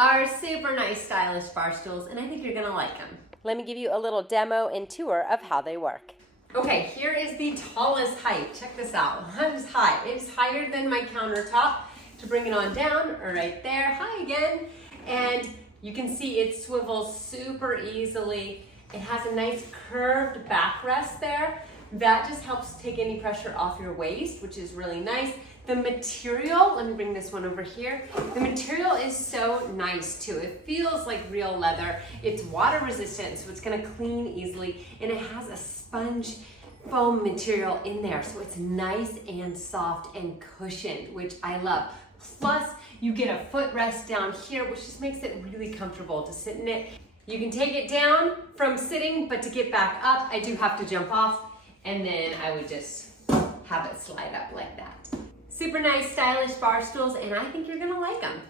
are super nice, stylish bar stools, and I think you're gonna like them. Let me give you a little demo and tour of how they work. Okay, here is the tallest height. Check this out. That is high. It's higher than my countertop. To bring it on down, right there, hi again. And you can see it swivels super easily. It has a nice curved backrest there. That just helps take any pressure off your waist, which is really nice. The material, let me bring this one over here. The material is so nice too. It feels like real leather. It's water resistant, so it's gonna clean easily. And it has a sponge foam material in there. So it's nice and soft and cushioned, which I love. Plus, you get a footrest down here, which just makes it really comfortable to sit in it. You can take it down from sitting, but to get back up, I do have to jump off, and then I would just have it slide up like that. Super nice, stylish bar stools, and I think you're gonna like them.